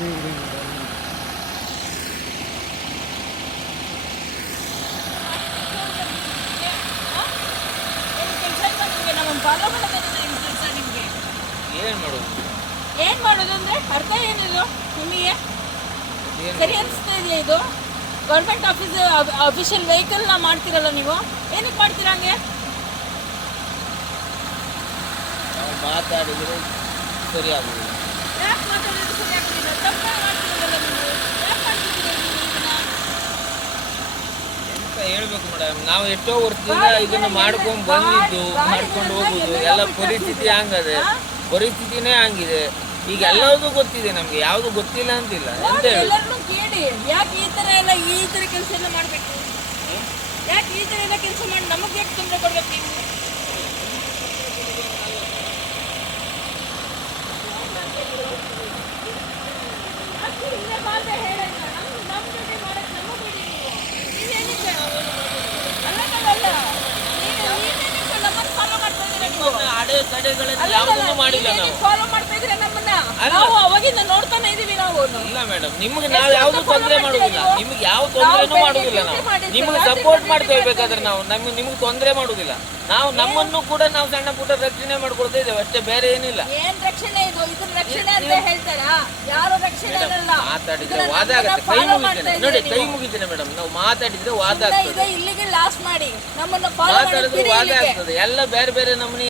ಏನ್ ಮಾಡೋದು ಅಂದ್ರೆ ಅರ್ಥ ಏನಿದು ನಿಮಗೆ? ಸರಿ ಅನಿಸ್ತಾ ಇದೆಯಾ ಇದು? ಗೌರ್ಮೆಂಟ್ ಅಫಿಷಿಯಲ್ ವೆಹಿಕಲ್ ಮಾಡ್ತೀರಲ್ಲ ನೀವು, ಏನಕ್ಕೆ ಮಾಡ್ತೀರಾ ಹಂಗೆ? ಮಾತಾಡಿದ್ರೆ ಸರಿ ಆಗುದಿಲ್ಲ. ಯಾಕೆ ಮಾತಾಡಿದ್ರೆ ಸರಿ ಆಗುದಿಲ್ಲ? ತಪ್ಪಾಗಿ ಮಾಡ್ತಿರಲ್ಲ ನೀವು. ಯಾಕೆ ಮಾಡ್ತಿದ್ದೀರಾ ನೀವು ಇದನ್ನ? ಎಂತ ಹೇಳ್ಬೇಕು ಮೇಡಮ್, ನಾವು ಎಷ್ಟೋ ವರ್ಷದಿಂದ ಇದನ್ನ ಮಾಡ್ಕೊಂಡು ಬಂದಿದ್ದು, ಮಾಡ್ಕೊಂಡು ಹೋಗುದು, ಎಲ್ಲ ಪರಿಸ್ಥಿತಿ ಹಂಗದೆ, ಪರಿಸ್ಥಿತಿನೇ ಹಂಗಿದೆ. ಈಗ ಎಲ್ಲದೂ ಗೊತ್ತಿದೆ ನಮ್ಗೆ, ಯಾವ್ದು ಗೊತ್ತಿಲ್ಲ ಅಂತಿಲ್ಲ. ಎಂತ ಎಲ್ಲರನ್ನೂ ಕೇಳಿ, ಯಾಕೆ ಈ ತರ ಕೆಲಸ ಎಲ್ಲ ಮಾಡ್ಬೇಕು? ಯಾಕೆ ಈ ತರ ಎಲ್ಲ ಕೆಲಸ ಮಾಡಿ ನಮಗೆ ಯಾಕೆ ತೊಂದರೆ ಕೊಡ್ಬೇಕು ನೀವು? ಫಾಲೋ ಮಾಡ್ತಾ ಇದ್ರೆ ನಮ್ಮನ್ನ ನಾವು ಅವಾಗಿಂದ ನೋಡ್ತಾನೆ ಇದೀವಿ ನಾವು. ಇಲ್ಲ ಮೇಡಮ್, ನಿಮ್ಗೆ ನಾವು ಯಾವ್ದು ತೊಂದರೆ ಮಾಡುದಿಲ್ಲ, ನಿಮ್ಗೆ ಯಾವ ತೊಂದರೆನೂ ಮಾಡುದಿಲ್ಲ. ನಾವು ನಿಮ್ಗೆ ಸಪೋರ್ಟ್ ಮಾಡ್ತೇವೆ, ಬೇಕಾದ್ರೆ ನಾವು ನಿಮ್ಗೆ ತೊಂದರೆ ಮಾಡುದಿಲ್ಲ. ನಾವು ನಮ್ಮನ್ನು ಕೂಡ ನಾವು ಸಣ್ಣ ಪುಟ್ಟ ರಕ್ಷಣೆ ಮಾಡ್ಕೊಳ್ತಾ ಇದ್ದೇವೆ ಅಷ್ಟೇ, ಬೇರೆ ಏನಿಲ್ಲ. ಏನ್ ರಕ್ಷಣೆ ಇದು? ಇದನ್ನ ರಕ್ಷಣೆ ಅಂತ ಹೇಳ್ತಾರಾ? ಯಾರು ರಕ್ಷಣೆ ಅಲ್ಲ. ಮಾತಾಡಿದ್ರೆ ವಾದ ಆಗುತ್ತೆ. ಕೈ ಮುಗಿತೇನೆ ನೋಡಿ, ಕೈ ಮುಗಿತೇನೆ ಮೇಡಮ್. ನಾವು ಮಾತಾಡಿದ್ರೆ ವಾದ ಆಗ್ತದೆ. ಇಲ್ಲಿಗೆ ಲಾಸ್ಟ್ ಮಾಡಿ ನಮ್ಮನ್ನ ಮಾತಾಡಿದ್ರೆ ವಾದ ಆಗ್ತದೆ. ಎಲ್ಲ ಬೇರೆ ಬೇರೆ ನಮ್ಮನೆ